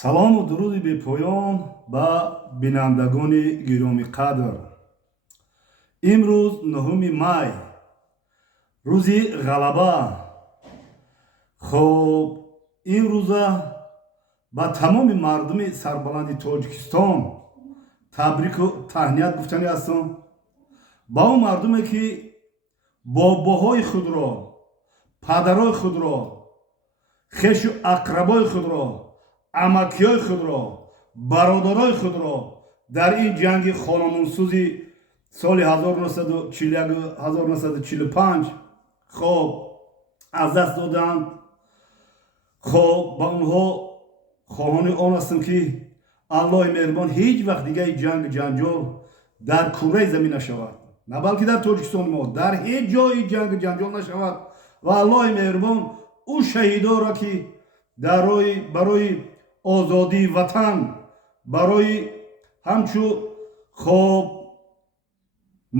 салому дуруди бепоён ба бинандагони гиромиқадр. Имрӯз 9 май рӯзи ғалаба. хоб ин рӯза ба тамоми мардуми сарбаланди тоҷикистон табрику таҳният гуфтанӣ ҳастам. ба он мардуме ки бобоҳои худро, падарои худро, хешу ақрабои худро, амакиёи худро, бародарои худро дар ин ҷанги хонамонсӯзи соли 1941-1945 хоб аз даст доданд. хоб ба онҳо хоҳони он ҳастам ки аллоҳи меҳрубон ҳеҷ вақт дига ҷанг ҷанҷол дар кураи замин нашавад, на балки дар тоҷикистони мо дар ҳеҷ ҷои ҷанг ҷанҷол нашавад ва аллоҳи меҳрубон ӯ шаҳидоро ки барои озодии ватан, барои ҳамчу хоб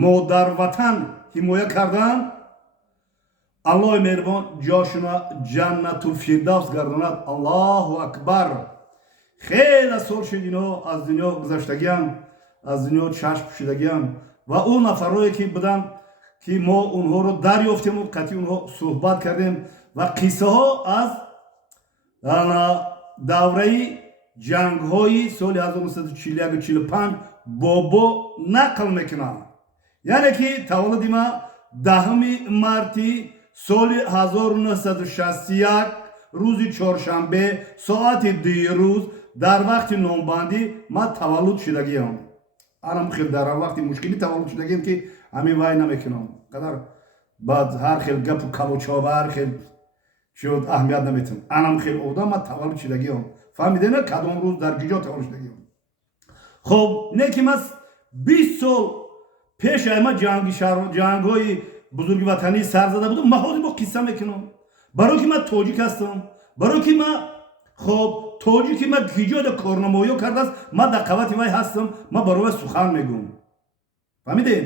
модарватан ҳимоя карданд, аллоҳи меҳрубон ҷошуна ҷаннатулфирдавс гардонад. аллоҳу акбар. хеле сол шуд инҳо аз дунё гузаштагиам, аз дунё чашм пӯшидагиам ва ӯ нафарое ки буданд ки мо онҳоро дарёфтему, қатъи онҳо суҳбат кардем ва қиссаҳо аз давраи ҷангҳои соли 1941-45 бобо нақл мекунад. яъне ки таваллуди ма 10 марти соли 1961 рӯзи чоршанбе соати 2 рӯз дар вақти номбандӣ ма таваллуд шудагиам. анам хел дар вақти мушкилӣ таваллуд шудагиам ки ҳамин вай намекунам. қадар баъд ҳар хел гапу калочова ҳар хел шуд аҳамият наметам. анам хел одам ма таваллуд шудагиам. фаҳмидем кадом рӯз дар киҷо таваллуд шудагиам. хоб не ки ма 20 сол пеш ма ҷангҳои бузурги ватанӣ сар зада будам, ма ҳозир бо қисса мекунам. барои ки ма тоҷик ҳастам, барои ки ма хоб тоҷики ма киҷода корнамоиё кардааст, ма дар қавати вай ҳастам, ма барои вай сухан мегӯм. фаҳмидем?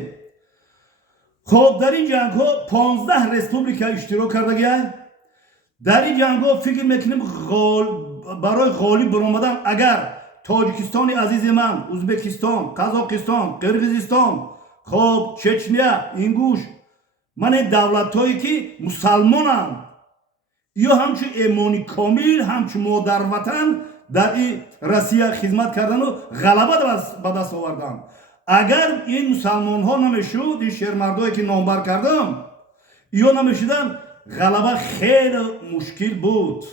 хоб дар ин ҷангҳо 15 республика иштирок кардагиай. дар ин ҷангҳо фикр мекунем барои ғолиб баромадан агар тоҷикистони азизи ман, ӯзбекистон, қазоқистон, қирғизистон, хоб чечня, ингуш, мане давлатҳое ки мусалмонанд, ё ҳамчун эмони комил, ҳамчун модарватан дар ин Россия хизмат кардану ғалаба ба даст оварданд. агар ин мусалмонҳо намешуд, ин шермардое ки номбар кардам, ё намешуданд, ғалаба хеле мушкил буд.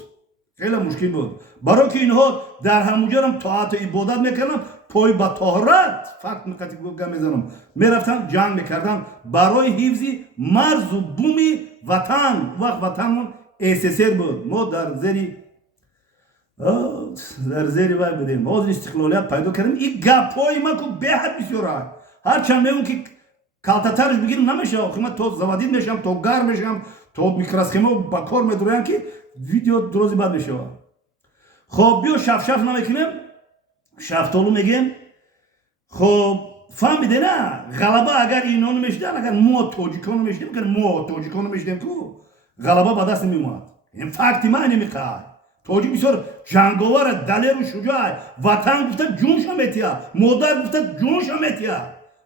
хеле мушкил буд. барои ки инҳо дар ҳамуҷорам тоату ибодат мекарданд, пой ба тоҳрат факт миқати гап мезанам, мерафтанд ҷанг мекарданд барои ҳифзи марзу буми ватан. вақт ватанмон СССР буд. мо дар зери вай будем. ҳозир истиқлолият пайдо кардем. ин гапҳои ман ку беҳад бисёра. ҳарчанд мегӯм ки калтатараш бигирам намешавад. ма то завадид мешавам, то гарм мешавам, то микросхема ба кор медуроям ки видео дрози бад мешавад. хоб биё шафшаф намекунем, шафтолу мегем. хоб фаҳмиде на ғалаба агар ино намешидем, агар мо тоҷикон намешидем, агар мо тоҷикон намешидем ку ғалаба ба даст намеомад. ин факти ма намеқай. тоҷик бисёр ҷанговара, далеру шуҷоа. ватан гуфта ҷунша метия, модар гуфта ҷунша метия.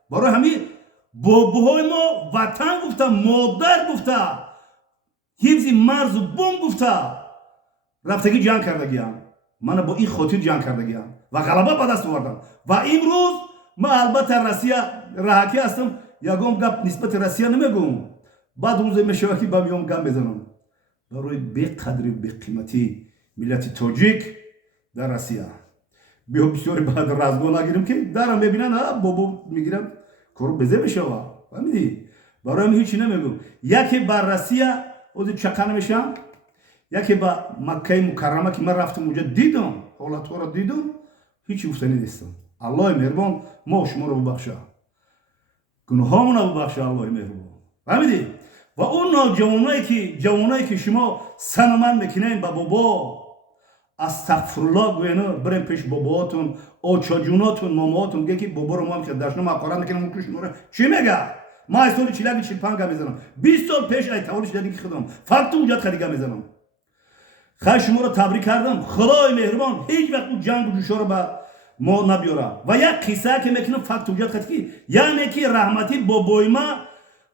барои ҳамин бобоҳои мо ватан гуфта, модар гуфта, ҳифзи марзу бум гуфта рафтагӣ ҷанг кардагиам. мана бо ин хотир ҷанг кардагиам ва ғалаба ба даст овардам. ва имрӯз ма албатта Россия раҳакӣ ҳастам, ягон гап нисбати Россия намегӯм. баъд рӯзе мешавад ки ба миём гап мезанам барои беқадри беқиматӣ миллати тоҷик дар Россия. биё бисёри баъд разгон нагирем ки дарам мебинанд, бобо мегирам, кору безе мешавад. фаҳмидӣ? барои ҳам ҳечи намегӯм. яке ба Россия ҳозир чақа намешавам, яке ба Маккаи Мукаррама ки ман рафтам онҷа дидам, ҳолатҳоро дидам, ҳечи гуфтанӣ нестам. аллоҳи меҳрубон мо шуморо бубахша, гуноҳҳомонро бубахша. аллоҳи меҳрубон. фаҳмидӣ? ва он ҷавоное ки шумо санаманд мекунед ба бобо, астағфируллоҳ гӯяну бирем пеш бобоотун, очаҷунотун, момоотун ге ки боборо мо дашно мақорат мекунам, ку шуморо чӣ мега? ма аз соли 45 гап мезанам. 20 сол пеш ай таваллуд шудагӣ ки худам факту ҳуҷҷат кардӣ гап мезанам. خواهی شما را تبریک کردم. خدای مهربان هیچ وقت اون جنگ و جوشا رو به ما نبیاره. و یک قصه که میکنم فقط توجیه خطی یعنی که رحمتی بابای ما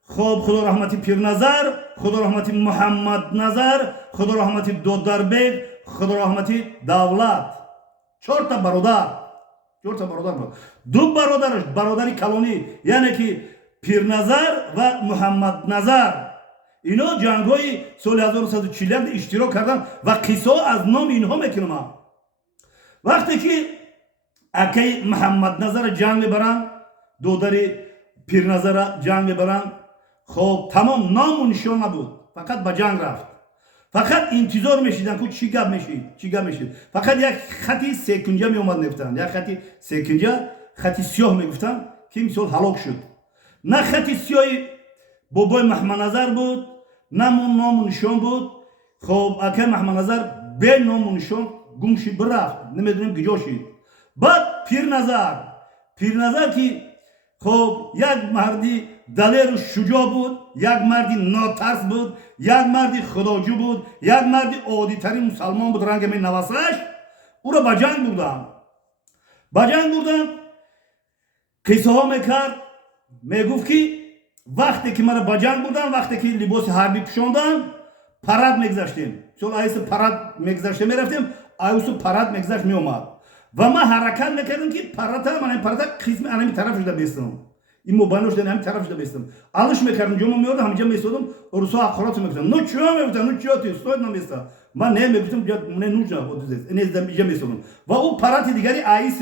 خب خدا رحمتی پیر نظر، خدا رحمتی محمد نظر، خدا رحمتی دودربگ، خدا رحمتی دولت، 4 تا برادر بود. 2 برادرش برادری کلونی یعنی که پیر نظر و محمد نظر اینا جنگ های سال 1940 اشتراک کردن و قصه از نام اینها میکنم. وقتی که اکی محمد نظر جنگ میبرن، دودری پیر نظر جنگ میبرن، خب تمام نام و نشان نبود، فقط به جنگ رفت. فقط انتظار میشیدن که چی گپ میشید. فقط یک خطی سکنجه می اومد نفتن، یک خطی سکنجه، خطی سیاه میگفتن که مثال هلاک شد. نه خطی سیاهی بابای محمد نظر بود، نه نام و نشان بود. خب اکی محمد نظر به نام و نشان گم شد برفت، نمیدونیم کجا شد. بعد پیر نظر که خب یک مردی دلیر و شجاع بود، یک مردی ناترس بود، یک مردی خداجو بود، یک مردی عادی ترین مسلمان بود رنگ می نوسش. او را به جنگ بردن. قصه ها میکرد، میگفت که وقتی که مرا به جنگ بردن، وقتی که لباس حربی پوشاندن، پرد میگذاشتیم. چون ایس پرد میگذاشته میرفتیم، ایس پرد میگذاشت میومد و ما حرکت میکردیم که من پرد قسم همین طرف شده بیستم، این موبایلش در همین طرف شده بیستم، علش میکردم جمع میوردم همینجا میستادم، روسا اخرات میگفتن نو چیا میگفتن نو چیا استاد نمیستا، من نمیگفتم من نوچ نه این از اینجا میستادم و او پرد دیگری ایس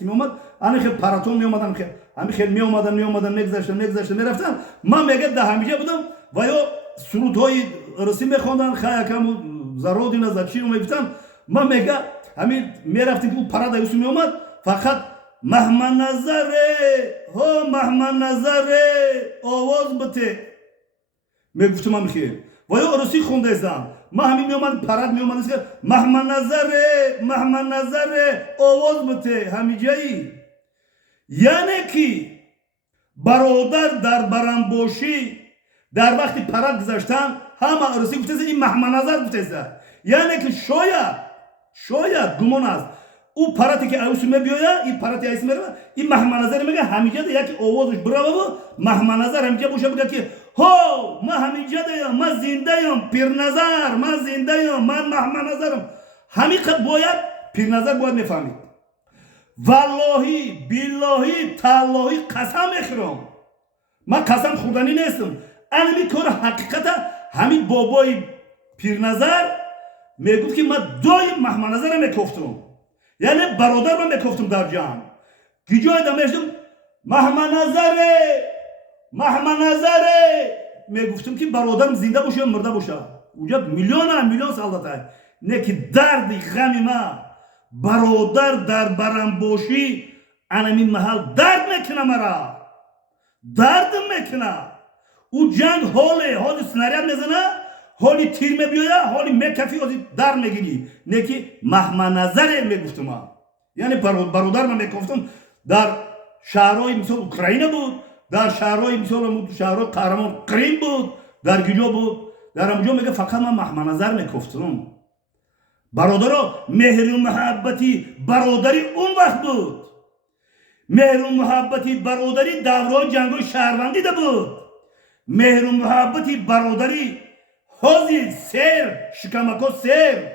میومد انا خیلی پراتون میومدن، همین خیلی میومدن میگذاشتن میرفتن. من میگه ده همینجا بودم و یا سرودهای رسمی میخوندن، خیلی کم زرودی نزدچی میگفتن. من میگه همین میرفتیم که او پرد ایس میومد، فقط محمد نظره آواز بده میگفتم من خیر و یا عروسی خونده ایستم. من همین میومد پرد میومد که محمد نظره آواز بده همینجایی. یعنی که برادر در برم باشی در وقتی پرد گذاشتن همه عروسی گفته این محمد نظر گفته. یعنی که شاید گمان است او پراتی که اوسو میبیاید این پراتی ایس میره این محمد نظر میگه همینجا یک آوازش برای و محمد نظر همینجا باشه بگه که ها من همینجا دارم، من زنده ام، پیر نظر من زنده ام، من محمد نظرم. همین قد باید پیر نظر باید میفهمید. والله بالله تالله قسم میخورم، من قسم خوردنی نیستم، اینمی کار حقیقت. همین بابای پیر نظر میگفت که من دایم محمد نظر میکفتم، یعنی برادر من میکفتم در جان گیجای دمیشتم محمد نظره میگفتم که برادرم زنده باشه یا مرده باشه. اونجا میلیون سالته نه که درد غم ما برادر در برم باشی انمی محل درد میکنه، مرا درد میکنه. او جنگ حال سناریت میزنه، حالی تیر میبیاید، حالی میکفی از در میگیری. نه که محمد نظره میگفتم، یعنی برادر من میگفتم در شهرهای مثل اوکراین بود، در شهرهای مثل شهرهای قهرمان کریم بود، در گیجا بود، در همونجا میگه فقط من محمد نظر میگفتم. برادرها مهر و محبتی برادری اون وقت بود، مهر و محبتی برادری دوران جنگ شهروندی ده بود، مهر و محبتی برادری حاضر سر شکمکو سر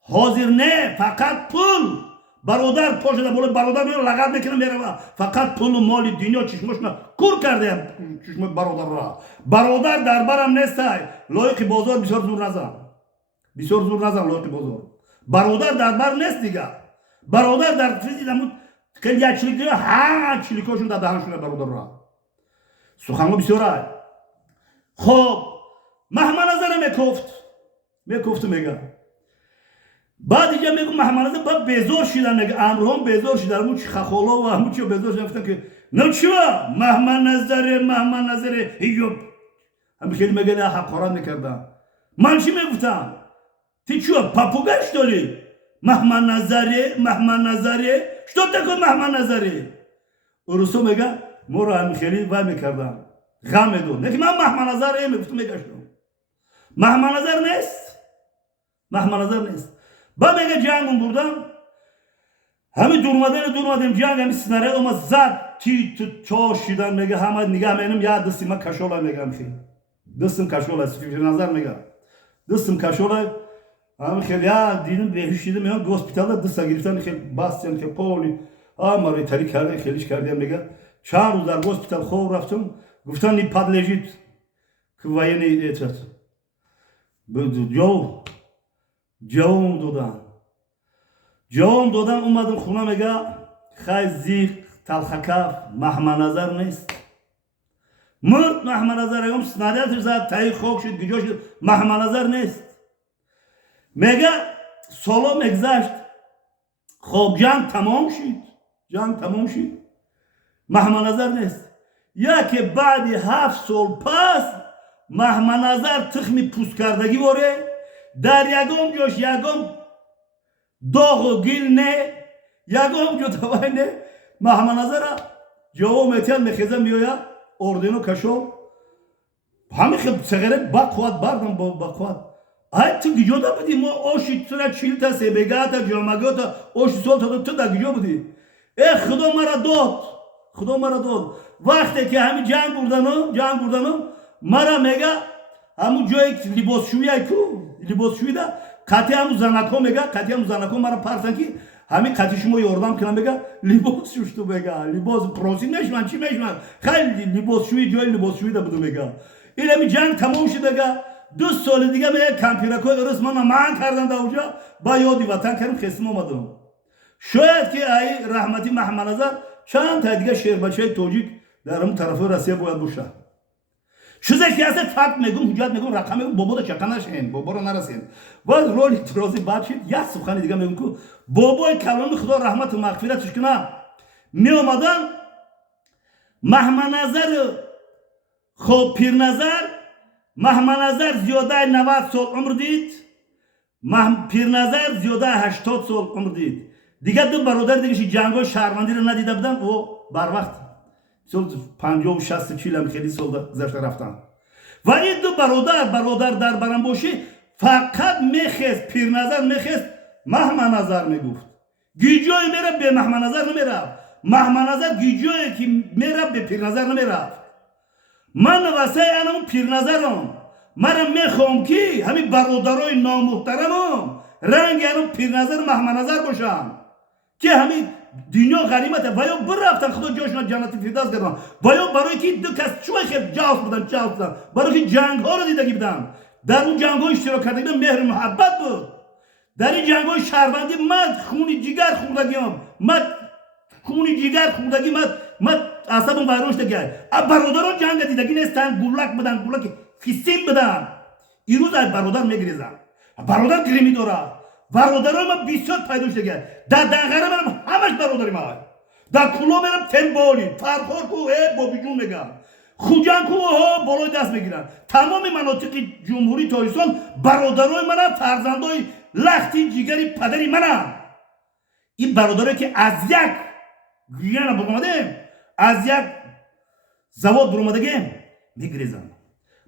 حاضر نه فقط پول. برادر پاشده بالا برادر میره لغت میکنه میره فقط پول و مال دنیا چشمش نه کور کرده چشم برادر را. برادر در برم نیست، لایق بازار بسیار زور نزن لایق بازار. برادر در بر نیست دیگه. برادر در چیزی نمود که یک چلیک دیگه چلیکاشون در دهنشونه برادر را. سخنگو بسیار خب محمد نظر میکفت میگه. بعد اینجا میگو محمد نظر بعد بیزار شدن، میگه امرهم بیزار شدن، همون خخالا و همون چی بیزار شدن گفتن که نه چیه محمد نظر هیوب همین خیلی میگه نه حقارت میکردن. من چی میگفتم تی چیه پاپوگش داری محمد نظره شتو تکن محمد نظره. روسو میگه ما رو همین خیلی وای میکردن غم میدون، نه که من محمد نظره میگفتم میگشتم محمد نظر نیست. Mahmanazar نیست. با میگه جنگم بردم همین durmadan جنگ همین سناره اما زد تی تو چاشیدن میگه همه نگاه مینم یاد دستی من کشولا میگم خیلی دستم کشولا فکر نظر میگم دستم کشولا هم خیلی دیدم بهش دیدم میان هسپتال دست گرفتن خیلی باستن که پولی ماری تری کرده خیلیش کردیم میگه چند روز در هسپتال خوب رفتم گفتن این پاد لجید که وایانی اعتراض جوام دادن اومدم خونه میگه خیلی زیق تلخکف محمنظر نیست مرد محمنظر هم سنادیت زد تایی خوک شد گجا شد محمنظر نیست میگه سالا مگذشت خب جنگ تمام شد محمنظر نیست یا که بعد 7 سال پس محمنظر تخمی پوست کردگی باره در یکم جاش یکم داغ و گیل نه یکم جو توای نه محمنظر جواب میتیان میخیزم بیایا اردینو کشو همه خیلی سگره بقوات بردم با بقوات های تو گیجو دا بودی ما آشی تونه چیل تا سیبگا تا جامگا تا آشی سال تا تو دا گیجو بودی خدا مرا داد وقتی که همین جنگ بردنم مرا میگه همون جایی لیباسشویی دا قطعی همون زنکو مرا پرسن که همین قطعی شما یاردم کنم بگه لیباس شوشتو بگه لیباس پروسی نشمن چی میشمن خیلی لیباسشویی دا بودو بگه این همین جنگ تمام شد بگه 2 سال دیگه میگه کمپیرکوی رسمان من کردن دا اونجا با یادی وطن کردم خسم آمدم شاید که ای رحمتی محمنظر چند تا دیگه شهر بچه توجیک در همون طرف روسیه باید باشه شوزه که از فقط میگم حجت میگم رقم میگم بابا دا چکنش این بابا رو نرسین باز رول اعتراضی بعد شد یه سخنی دیگه میگم که بابای کلام خدا رحمت و مغفرتش کنه می اومدن محمنظر خب پیرنظر محمنظر زیاده 90 سال عمر دید پیرنظر زیاده 80 سال عمر دید دیگه 2 برادر دیگه جنگای شهروندی رو ندیده بودن و بر وقت سال 50 و 60 40 هم خیلی سال گذشته رفتن و این 2 برادر در برم باشه فقط میخست پیرنظر میخست محمنظر میگفت گیجای میره به محمنظر نمیرفت محمنظر گیجایی که میره به پیرنظر نمیرفت من واسه انم پیرنظرم من میخوام که همین برادرای نامحترمم رنگ انم پیرنظر محمنظر باشم که همین دنیا غنیمته و یا برفتن خدا جاشون جنت فردوس کردن و یا برای که 2 کس چوی خیلی جاف بودن برای که جنگ ها رو دیدگی بودن در اون جنگ ها اشتراک کرده بودن مهر محبت بود در این جنگ های شهروندی من خونی جگر خوردگی من اصابم ویروش دیگه برادران جنگ دیدگی نیستن گولک فیسیم بدن این روز از برادر میگریزن برادر گریمی داره برادران من 20 پیداش دیگه در دنگره منم همش برادری من در کلو منم تنبالی فرخور کو بابی جون میگم خوجان کو بالای دست میگیرن تمام مناطق جمهوری تاجیکستان برادرای منم فرزندای لختی جیگری پدری منم این برادرایی که از یک گیان برماده از یک زواد برمادگه میگریزن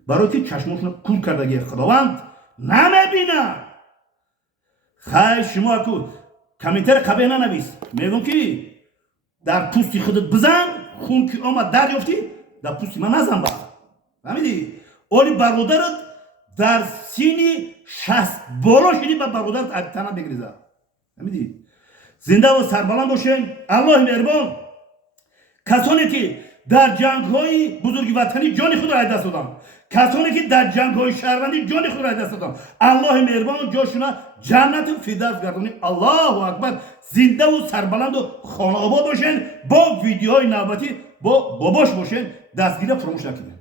برای که چشمشون کور کردگی خداوند نمیبینن خیلی شما اکو کامنتر قبیه ننویس میگم که در پوستی خودت بزن خون که آمد دریافتی در پوستی من نزن با فهمیدی اولی برادرت در سینی 60 بالا شدی با برادرت تنها بگریزه فهمیدی زنده و سربلند باشین الله مهربان کسانی که در جنگ های بزرگ وطنی جان خود را دست دادن کسانی که در جنگ های شهروندی جان خود را دست دادن الله مهربان جاشون جنت فردوس گردونی الله اکبر زنده و سربلند و خانه آباد باشین با ویدیوهای نوبتی با باباش باشین دستگیر فراموش نکنید